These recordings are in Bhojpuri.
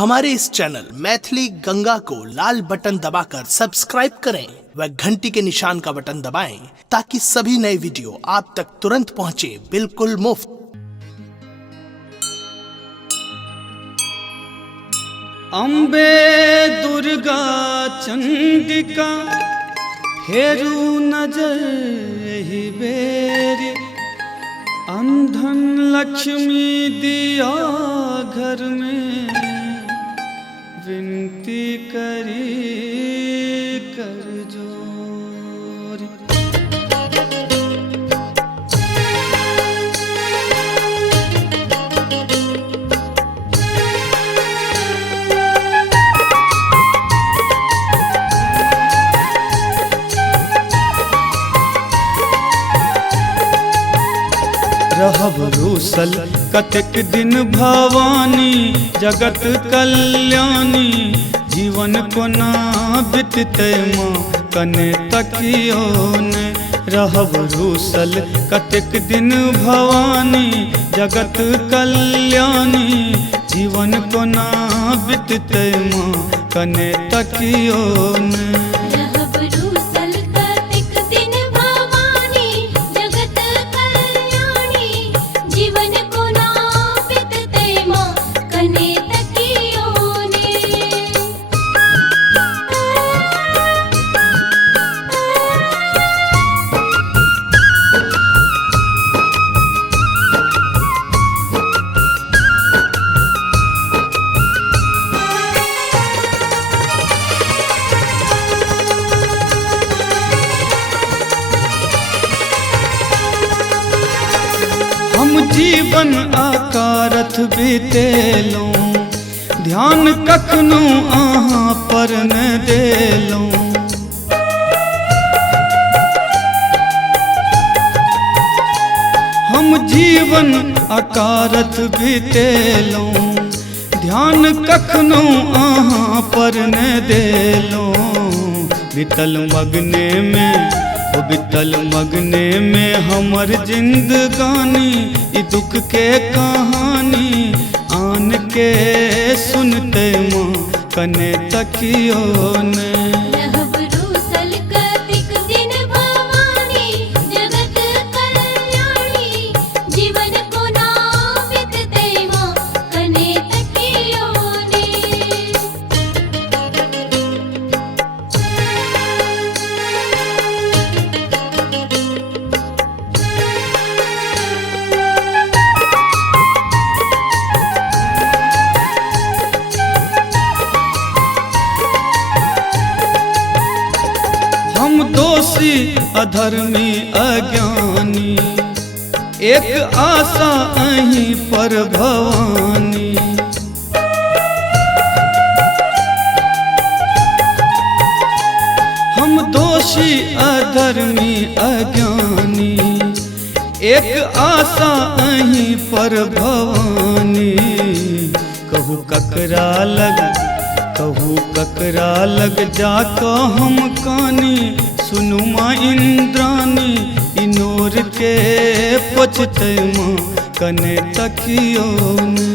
हमारे इस चैनल मैथिली गंगा को लाल बटन दबाकर सब्सक्राइब करें व घंटी के निशान का बटन दबाएं ताकि सभी नए वीडियो आप तक तुरंत पहुंचे बिल्कुल मुफ्त। अम्बे दुर्गा चंडिका फेरू नजर ही बेरी, अंधन लक्ष्मी दिया घर में, विनती करी कर जोर। रहब रूसल कतेक दिन भवानी, जगत कल्याणी, जीवन कोना बितते माँ कने तकियो ने। रहब रूसल कतेक दिन भवानी, जगत कल्याणी, जीवन कोना बितते माँ कने तकियो ने। हम जीवन आकारथ बीतेलूं, ध्यान कखनो अहाँ पर न देलूं। हम जीवन आकारथ बीतेलूं, ध्यान कखनो अहाँ पर न देलूं। बीतल मगने में बीतल मगने में हमर जिंदगानी, ई दुख के कहानी आन के सुनते माँ कने तकियो ने। हम दोषी अधर्मी अज्ञानी, एक आशा अहीं पर भवानी। हम दोषी अधर्मी अज्ञानी, एक आशा अहीं पर भवानी। कहू ककरा लग जाको हम कानी, सुनु माँ इंद्रानी, इनोर के पछते माँ कने तकियो ने।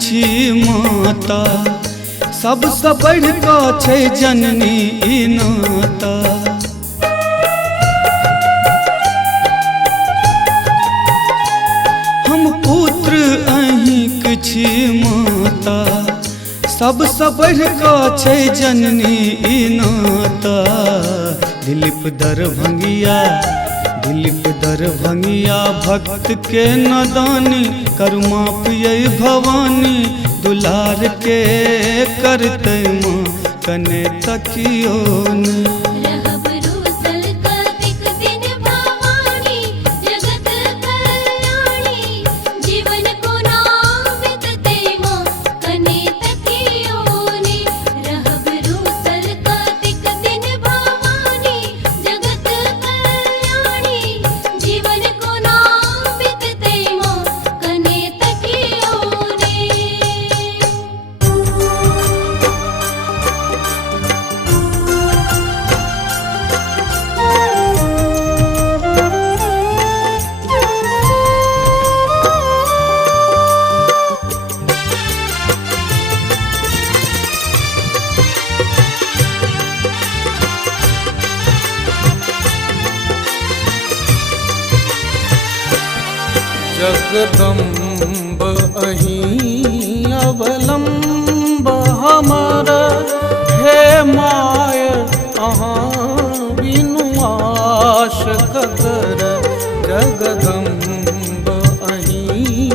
छी माता सबसे बढ़ कऽ छै जननी ई नाता। हम पुत्र अहिंक छी माता, सबसे बढ़ कऽ छै जननी ई नाता। दिलीप दरभंगिया भक्त के नदानी, करुमा पियै भवानी, दुलार के करते माँ कने तकियो ने। रहब रूसल कतिक दिन जगदम्ब अहीं अवलंब हमर, हे माय अहाँ बिनु आश ककर। जगदम्ब अहीं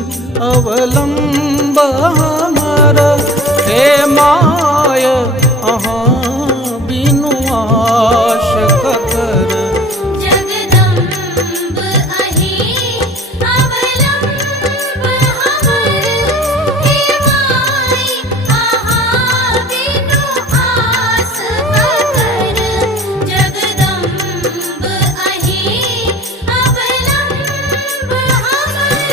अवलंब हमर, हे माय अहाँ बिनु आश ककर। जगदम्ब अहीं अवलंब हमर, हे माय अहाँ बिनु आस ककर। जगदम्ब अहीं अवलंब हमर।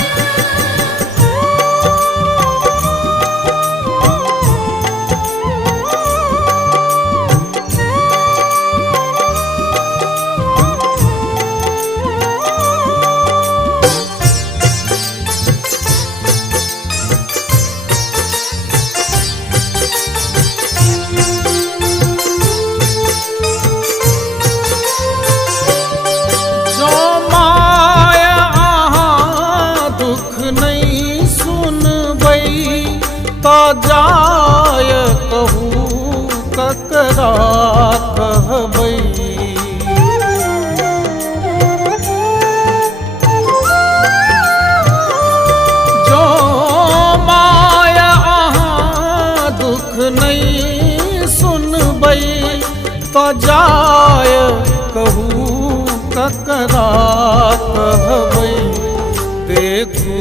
जो माय अहाँ दुख नहीं सुनबै, तो जाय कहू ककरा कहबै। जो माय अहाँ दुख नहीं सुनबै, तो जाय कहू ककरा कहबै। देखू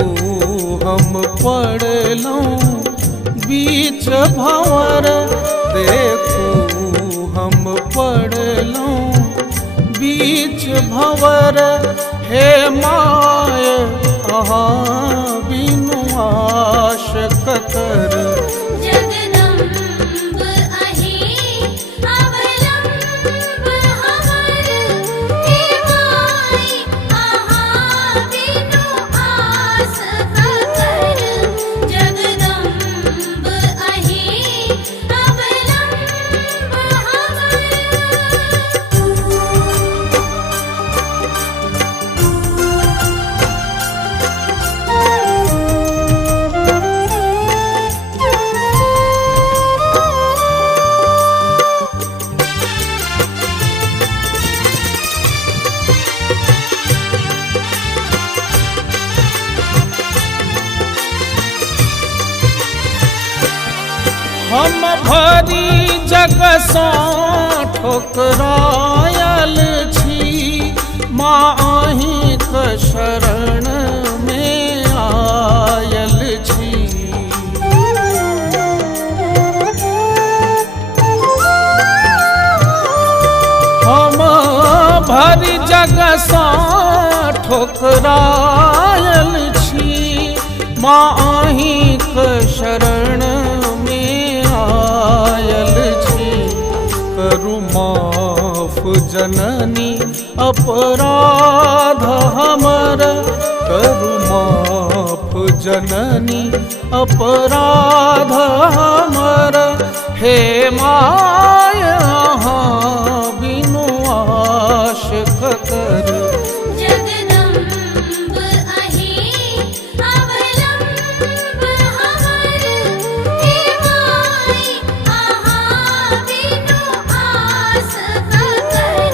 हम पड़लौं बीच भंवर, देखू हम पड़लौं बीच भंवर। हे माय अहाँ बिनु आश ककर। जगदम्ब अहीं अवलंब हमर, हे माय अहाँ बिनु आस ककर। जगदम्ब अहीं अवलंब हमर। हम भरी जग सँ ठोकरायल छी, माँ अहींक शरण में आयल छी। हम भरी जग सँ ठोकरायल छी, माँ अहींक शरण में आयल छी। करू माफ जननी अपराध हमर, करू माफ जननी अपराध हमर। हे माय अहाँ बिनु आश ककर। जगदम्ब अहीं अवलंब हमर, हे माय अहाँ बिनु आस ककर।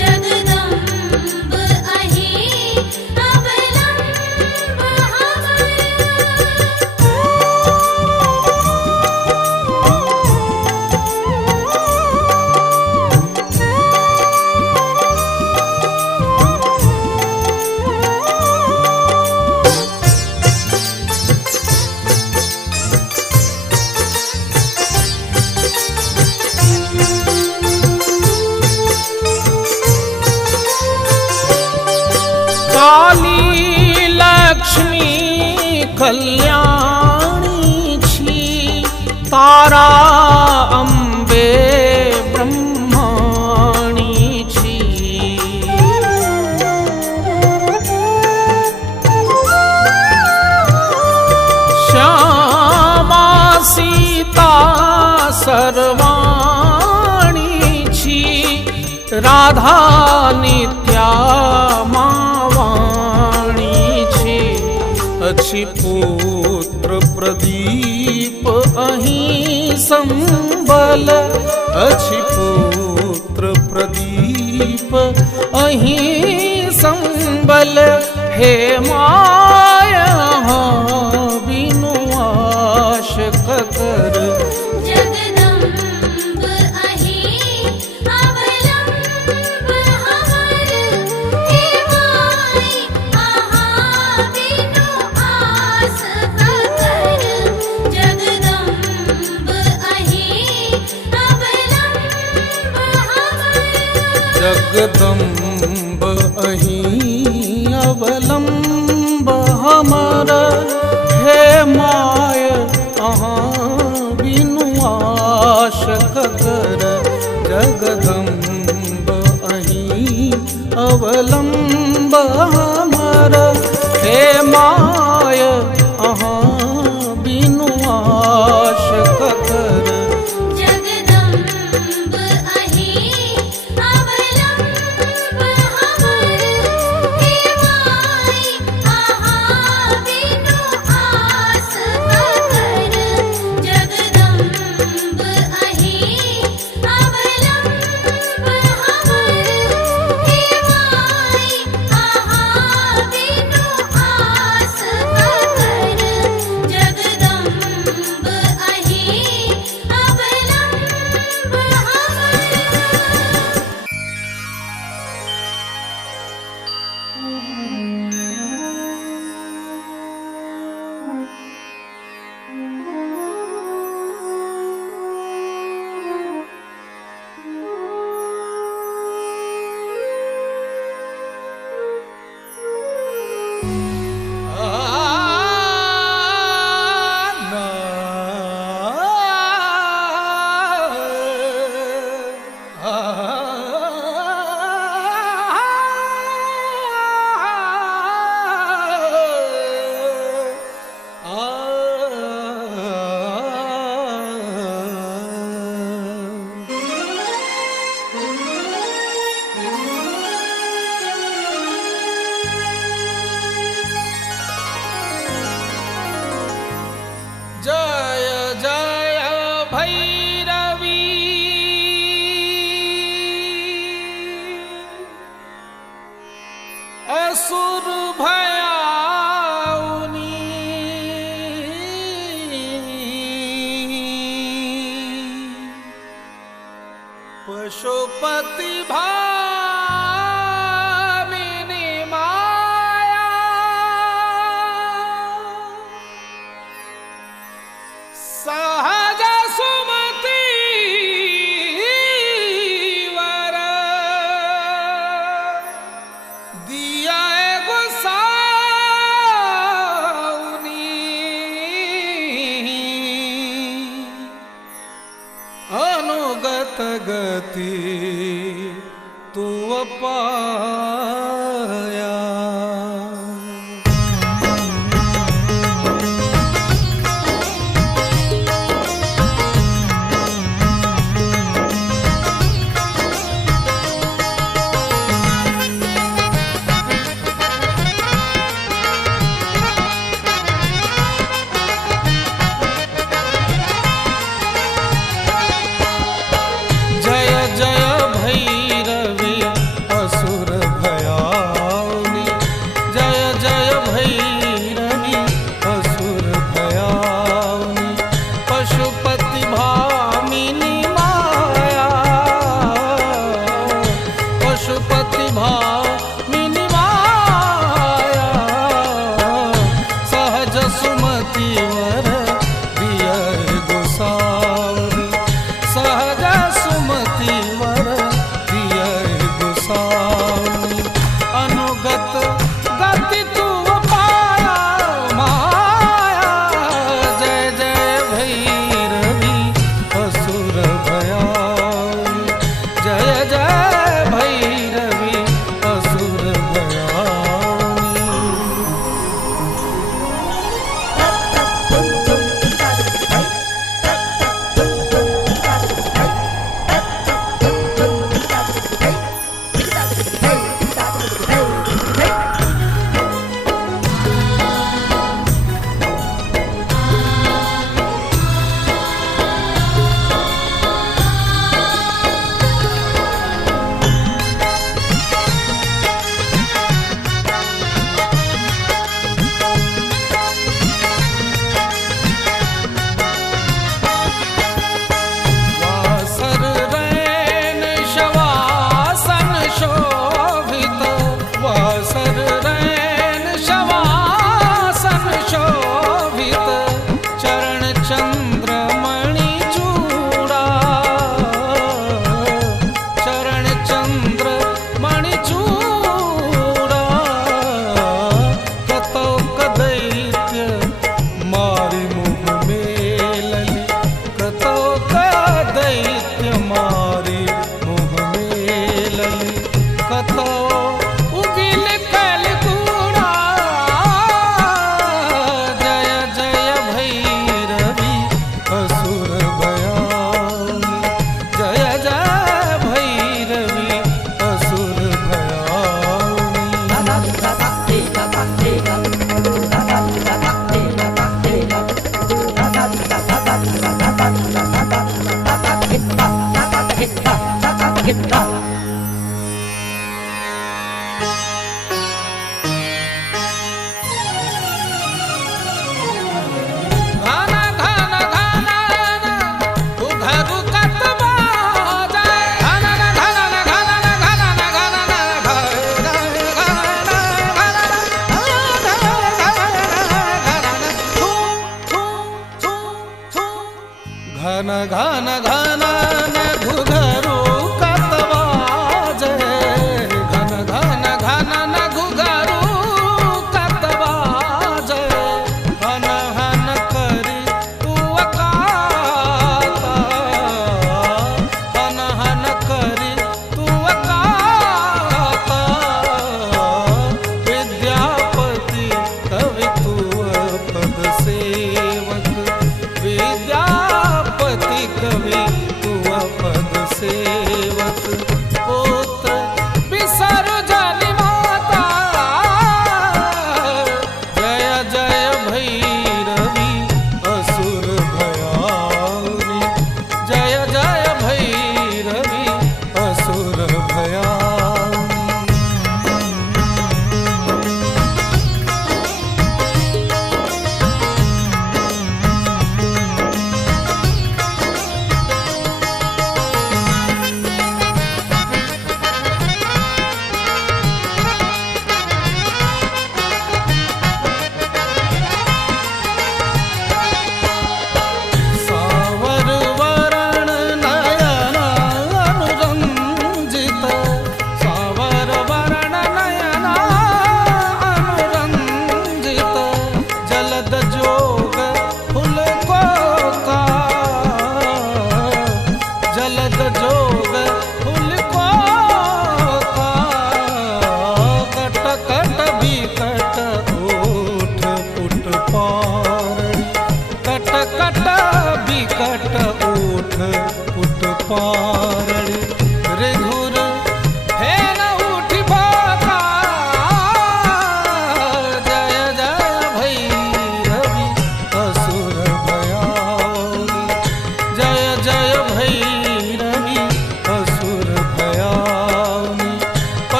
जगदम्ब अहीं अवलंब हमर। काली लक्ष्मी कल्याणी छी, तारा अम्बे ब्रह्माणी छी। श्यामा सीता सर्वाणी छी, राधा नित्या मावाणी छी। अछि पुत्र प्रदीप अहीं संबल, अछि पुत्र प्रदीप अहीं संबल। हे माया बिनु आश ककर, जगदम्ब अहीं अवलंब हमर। हे माई अहाँ बिनु आस ककर, जगदम्ब अहीं अवलंब हमर। जगदम्ब अहीं अवलंब हमर। हे माय अहाँ बिनु आश ककर, जगदम्ब अहीं अवलंब हमर। हे माय अहाँ बिनु आश ककर, जगदम्ब अहीं अवलंब हमर। हे माई अहाँ बिनु आस ककर, जगदम्ब अहीं अवलंब हमर। हे माई अहाँ बिनु आस ककर, जगदम्ब अहीं अवलंब हमर। जय जय भैरवी, असुर भयाउनी। पशुपति भामिनी माया, सहज सुमति वर। दिया गोसाउनी, अनुगत गति तू पाया।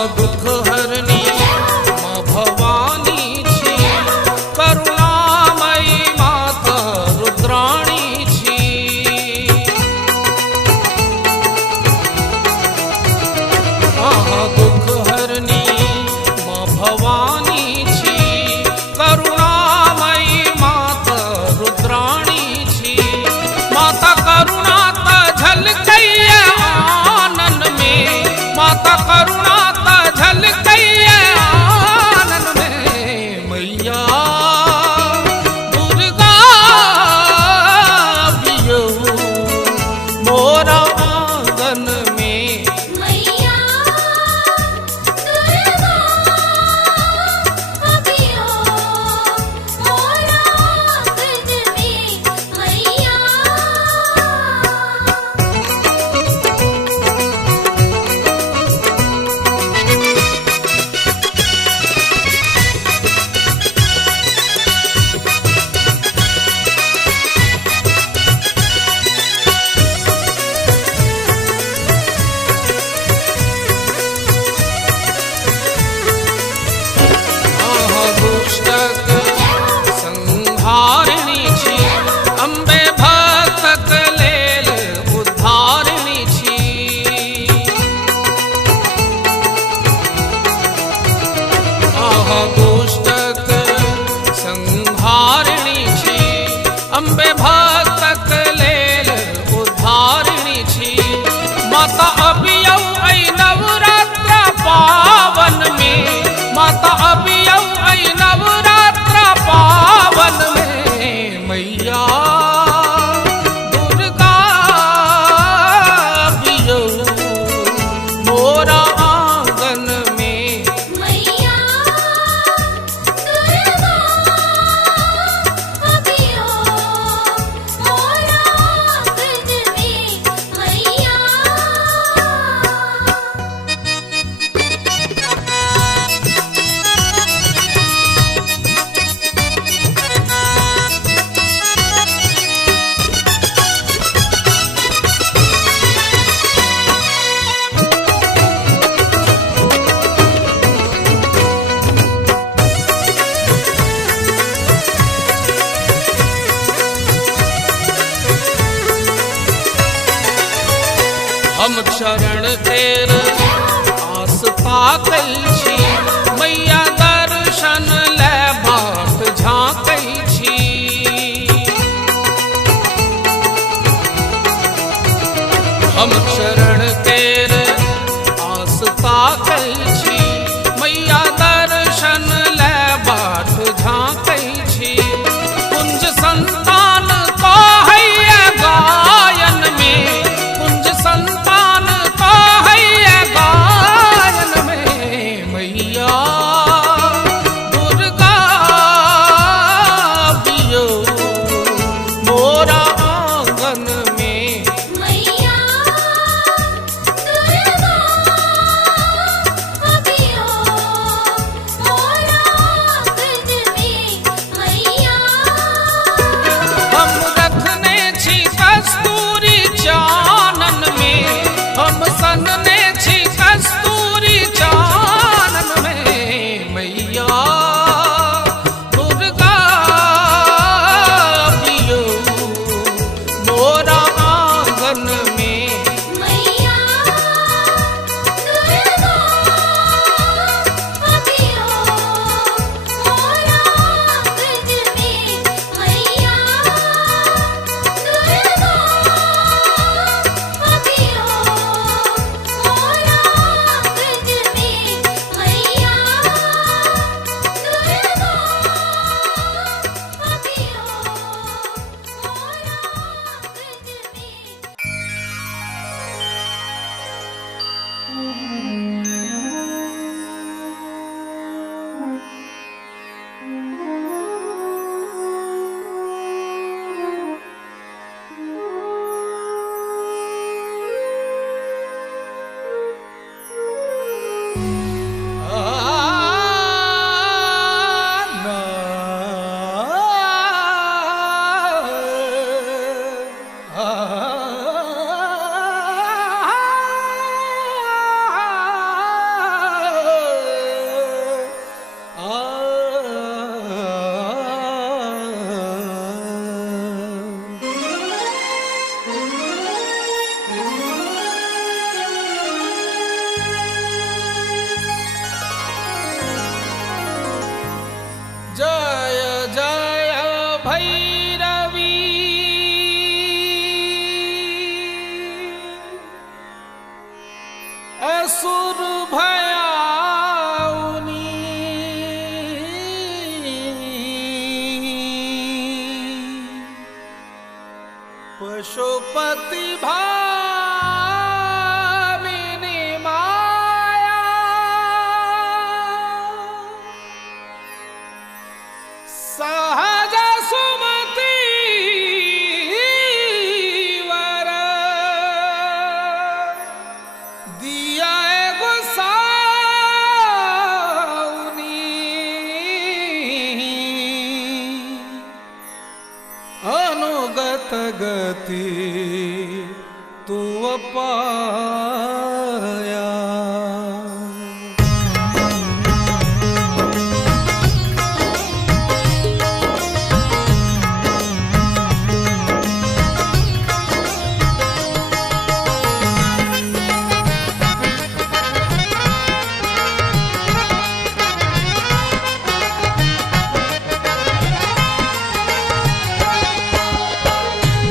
दुख हरनी माँ भवानी छी, करुणामयी माता रुद्राणी छी। दुख हरनी माँ भवानी छी, करुणामयी माता रुद्राणी छी। माता करुणा त झलकैया आनन में, माता करुणा त झलकैया आनन में। मैया दुर्गा बियो मोरा आंगन में। मैया दुर्गा अभियो मोरा आंगन में। मैया दुष्टक संहारिणी छी, अम्बे भक्तक लेल उद्धारिणी छी। दुष्टक संहारिणी छी, अम्बे भक्तक लेल उद्धारिणी छी। माता अभियौ ऐ नवरात्र पावन में, माता अभियौ ऐ नवरात्र पावन में। मैया दुर्गा अभियौ मोरा आंगन में। मैया दुर्गा अभियो मोरा आंगन में। मैया हम चरण तेर आस ताकै छी, मैया दर्शन ले बाट झाँकै छी। हम चरण तेर आस ताकै छी, मैया दर्शन ले बाट झाँकै छी। कुंज संतान कहैया गायन में, कुंज संतान कहैया गायन में। मैया पशुपति भामिनी माया सहज सुमति वर दिया अनुगत गति तू पाया।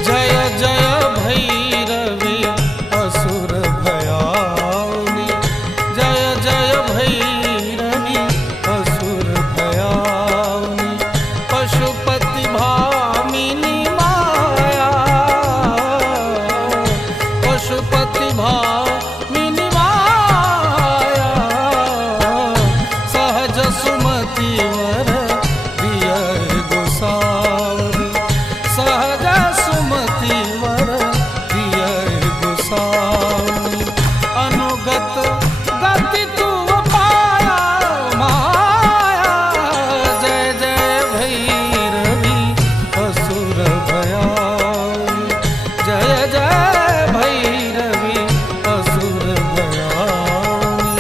जय जय भैरवी असुर भयाउनी, जय जय भैरवी असुर भयाउनी, पशुपति भामिनी माया, पशुपति भामिनी माया, सहज सुमति वर दिया गोसावरी, सहज सुमति वर दिया गोसावरी, अनुगत गति तू पाया माया। जय जय भैरवी असुर भयाउनी, जय जय भैरवी असुर भयाउनी।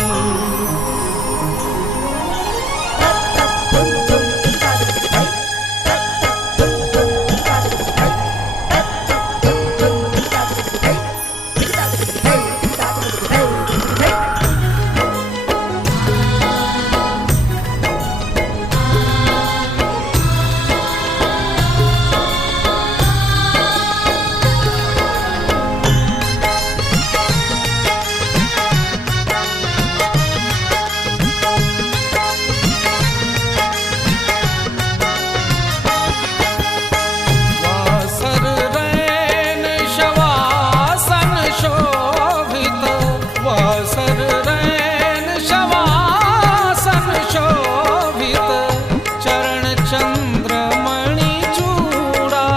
वासर रैन शवासन शोभित, वासर रैन शवासन शोभित, चरण चंद्रमणि चूड़ा,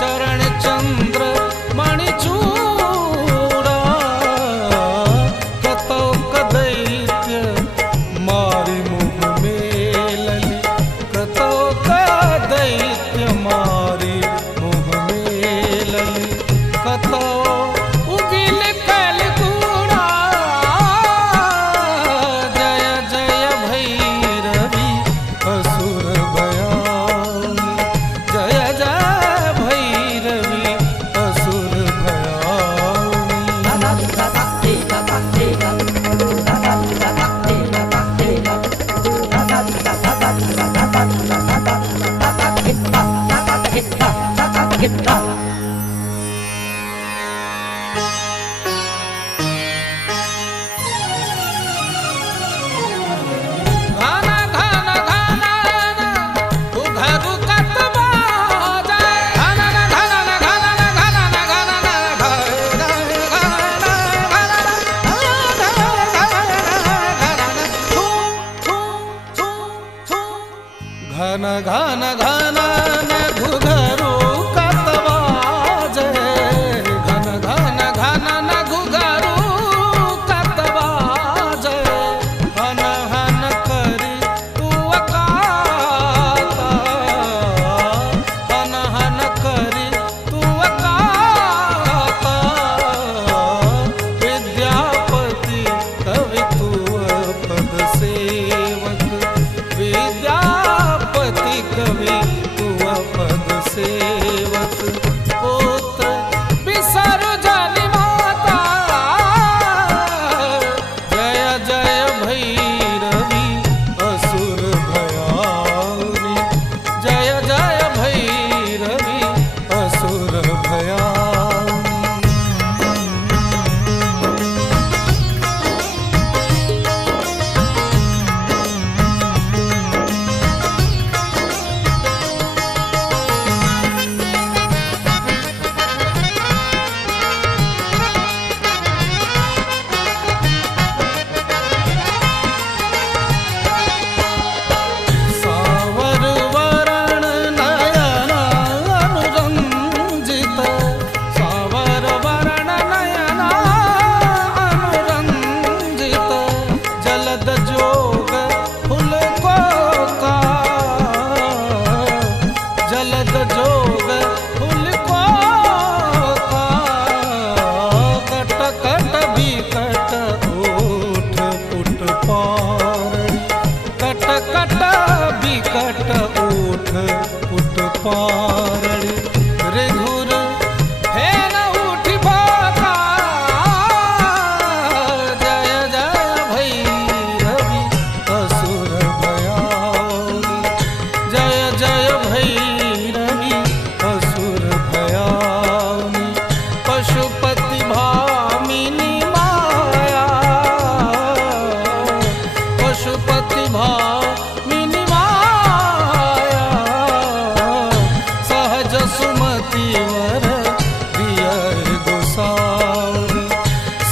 चरण चंद्रमणि चूड़ा, कतौक दैत्य मारि मुख मेलली, कतौक दैत्य मारि मुख मेलली, कतौ उगिल कलकूड़ा। जय जय भैरवी असुर भयाउनी, जय जय भैरवी असुर भयाउनी। घन घन घन उघरु कत बाजे, घन घन घन घन घन घन घन घन घुघरू कत बाजे, घन घन घन घुघरू कत बाजे, हन हन करी तू अकाता, हन हन करी तू अकाता, विद्यापति कवि तू पद सेवक, विद्यापति कवि मारड़ी रे धुर फेन उठी बाका जय जय भैरवी असुर भयाउनी जय जय भैरवी असुर भयाउनी पशुपति भामिनी माया पशुपति भामिनी माया सहज सुमति वर दियर गोसाउनी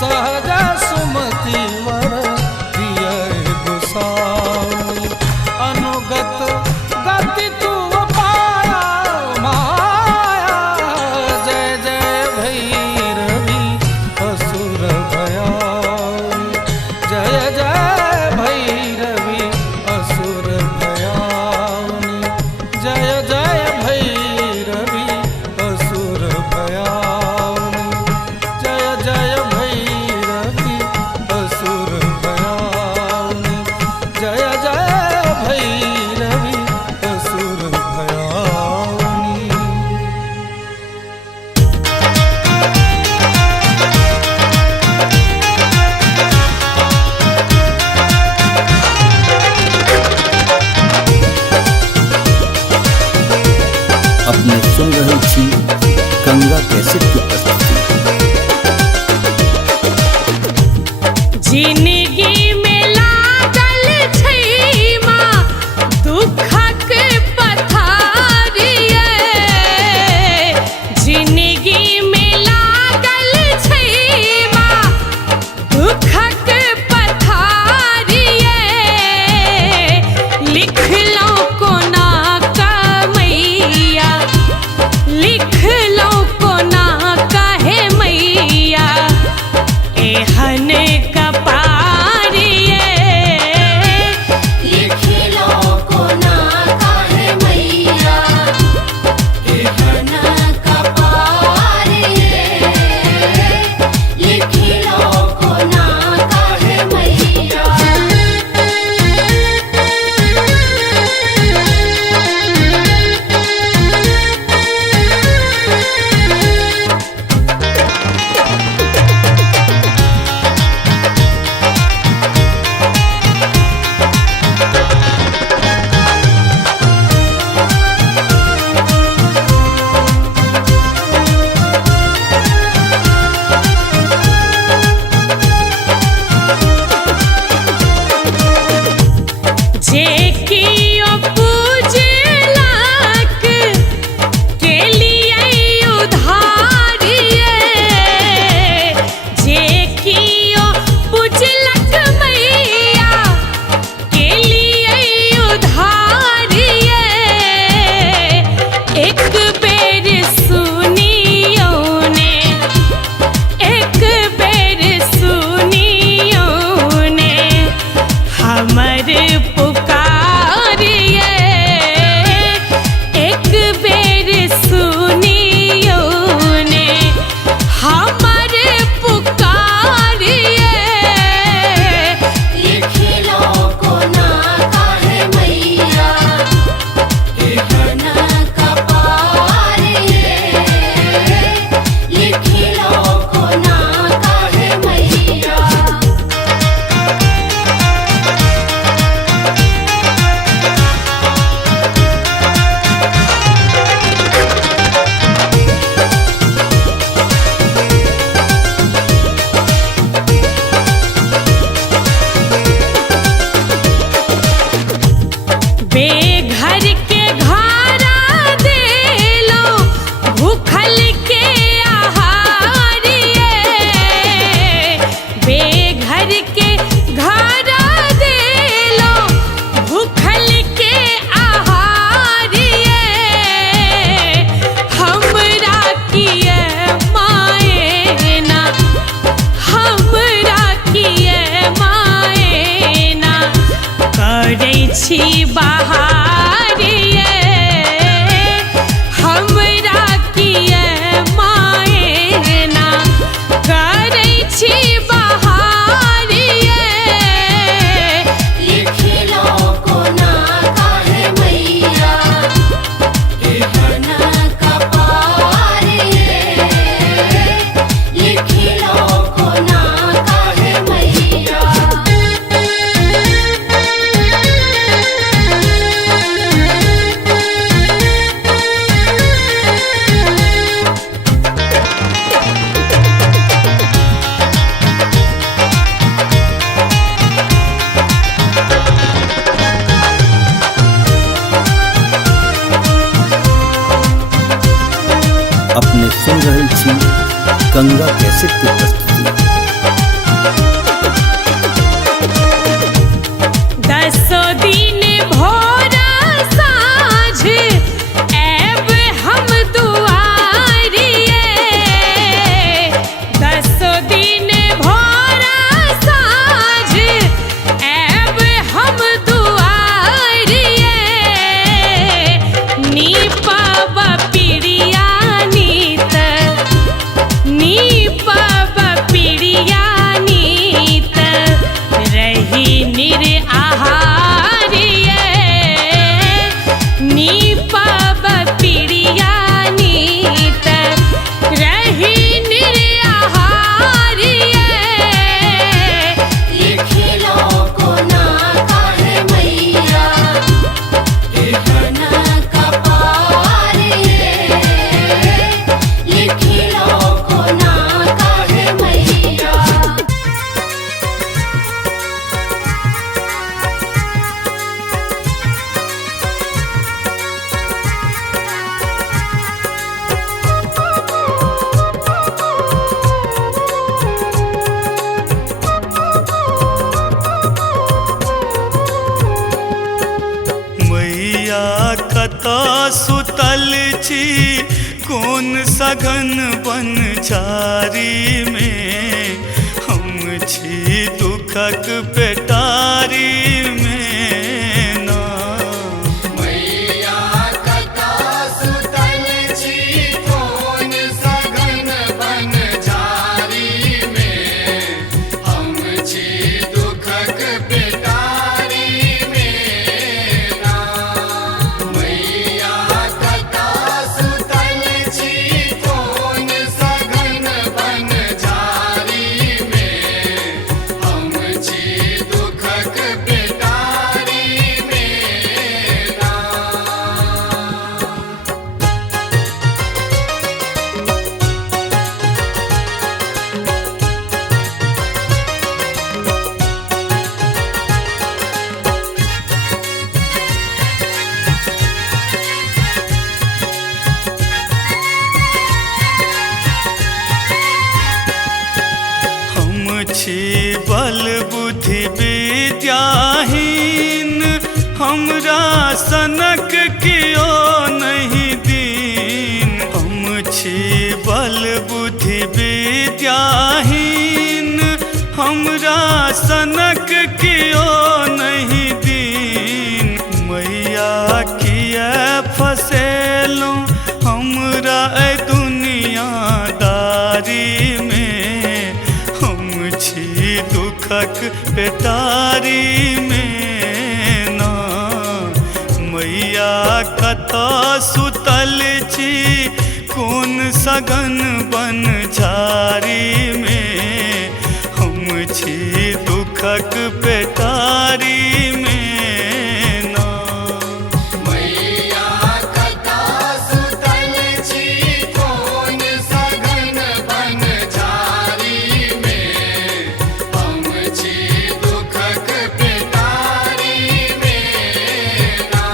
सहज सुमति वर दियर गोसाउनी अनुगत गति तू पाया माया जय जय भैरवी असुर भयाउनी जय जय भैरवी असुर भयाउनी जय जय भैरवी असुर भयाउनी जय जय भैरवी असुर भयाउनी जय जय भैरवी असुर भयाउनी रहल छी गंगा कैसेट के प्रस्तुति। दसो दिन भोरा साँझ ऐब हम दुआरिये, दसो दिन भोरा साँझ ऐब हम दुआरिये, नीपब पिरिया नीत, नीपब पिरिया नीत, रही निर आहारिये, नीपब पिरिया नीत, रही निर आहारिये, लिखिलो कोना काहे मैया एहना कपार ये, लिखिलो कोना काहे मैया। मैया कता सुतल छी कोन सघन बन झारी में, हम छी दुखक पेटारी में ना। मैया कता सुतल छी कोन सघन बन झारी में, हम छी दुखक पेटारी में ना। मैया कता सुतल छी कोन सघन बन झारी में, हम छी दुखक पेटारी में ना। हम छी बल बुद्धि विद्याहीन, हमरा सनक कियो नहीं दीन। हम छी बल बुद्धि विद्याहीन, हमरा सनक कियो नहीं दीन। मैया किया फसेलूं हमरा ऐ दुनियादारी में, हम छी दुखक पेटारी में ना। मैया कता सुतल छी कोन सघन बन झारी में, हम छी दुखक पेटारी में ना। मैया कता सुतल छी कोन सघन बन झारी में, हम छी दुखक पेटारी में ना।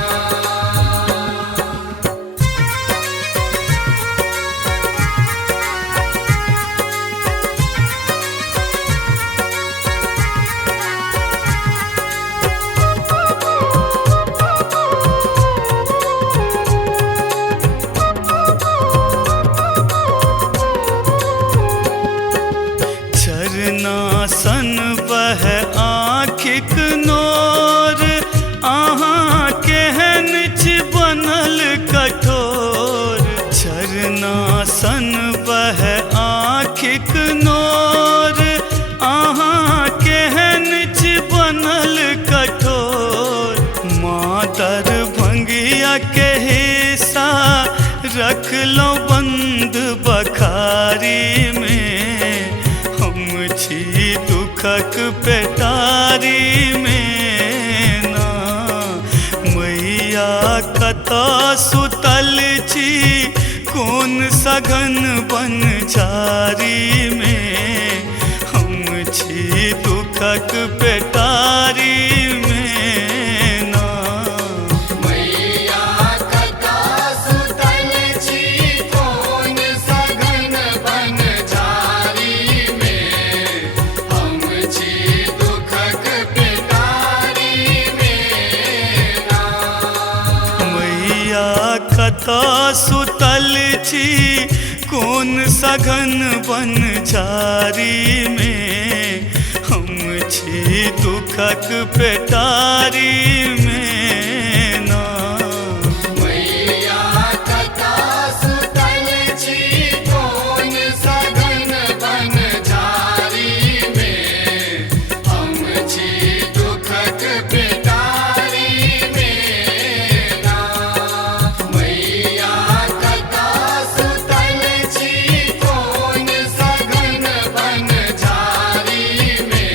झरना सन बह आँखिक नोर, अहाँ केहन छी बनल कठोर। झरना सन बह आँखिक नोर, अहाँ केहन छी बनल कठोर। माँ दरभंगिया के हिस्सा रखलौं बंद बखारी में, हम छी दुखक पेटारी में ना। मैया कता सुतल छी कोन सघन बन झारी में, हम छी दुखक पेटारी में ना। मैया कता सुतल छी कोन सघन कता सुतल छी कोन सघन बनझारी में, हम छी दुखक पेटारी में ना। मैया कथा सुतल छी कोन सघन बनझारी में, हम छी दुखक पेटारी में ना। मैया कथा सुतल छी कोन सघन बनझारी में,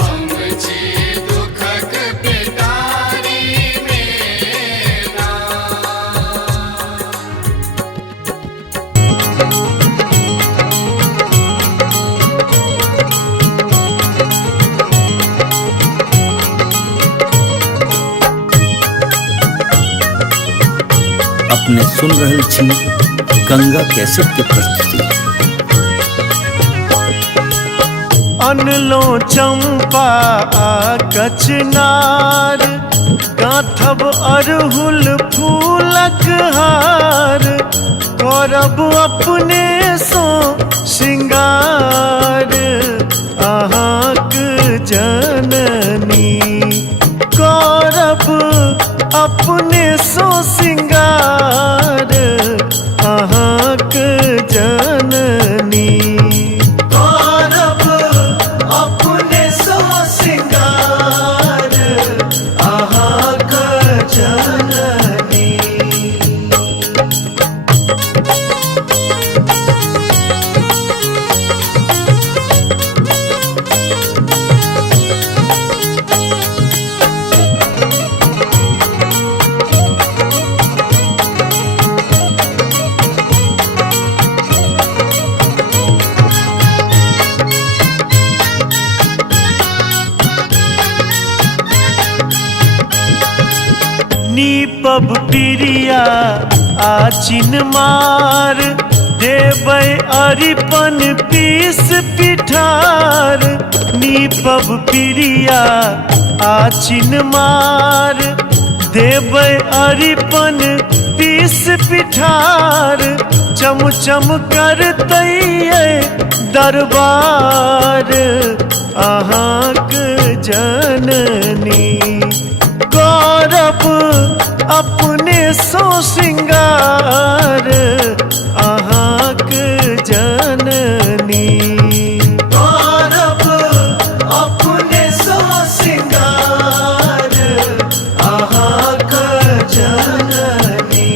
हम छी दुखक पेटारी में ना। अपने सुन रहल छी गंगा कैसेट के प्रस्तुति। अनलो चंपा आ कचनार, गाथब अरहुल फूलक हार, करब अपने सो श्रृंगार अहाँक जननी, करब अपने सो श्रृंगार अहाँक जननी, करब अपने सो श्रृंगार अहाँक जननी। नीपब पिरिया आचिन मार, देबै अरिपन पीस पिठार। नीपब पिरिया आचिन मार, देबै अरिपन पीस पिठार। चम चम करतै दरबार अहाँक जननी, करब अपने सो श्रृंगार अहाँक जननी, करब अपने सो श्रृंगार अहाँक जननी।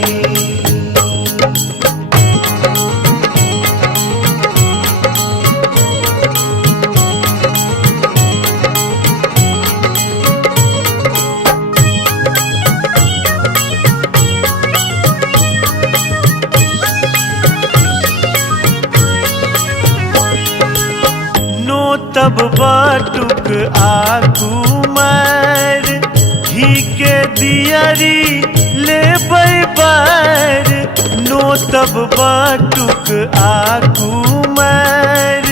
तब बाटुक आगू मार, घी के दियरी लेबै बैर। नो तब बाटुक आगू मार,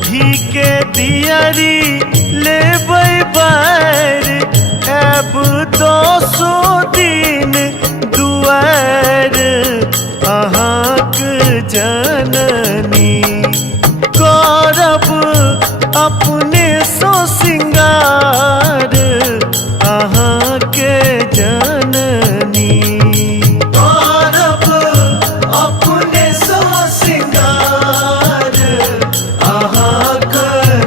घी के दियरी लेबै बैर। अब 10 दिन दुआर अहाँक जननी, करब अपने सो श्रृंगार अहाँके जननी, करब अपने सो श्रृंगार अहाँक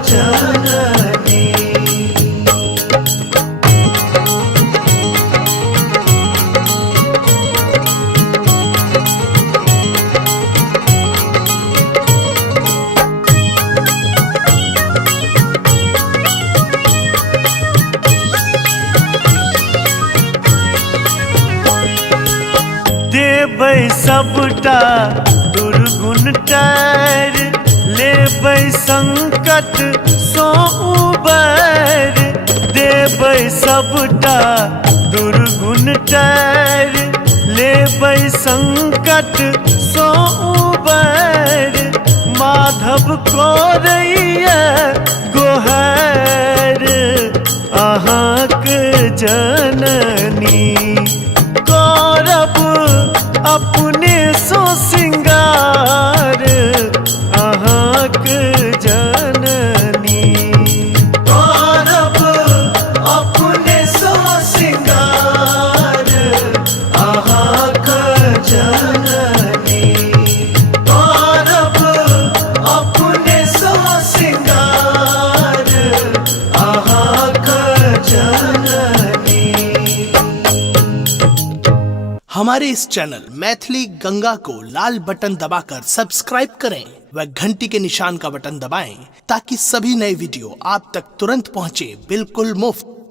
जननी। देबै सबटा दुर्गुण टार, लेबै संकट सो उबर। देबै सबटा दुर्गुण टार, लेबै संकट सो उबर। माधव करैया गोहार अहाँक जननी, करब हमारे इस चैनल मैथिली गंगा को लाल बटन दबाकर सब्सक्राइब करें व घंटी के निशान का बटन दबाएं ताकि सभी नए वीडियो आप तक तुरंत पहुंचे बिल्कुल मुफ्त।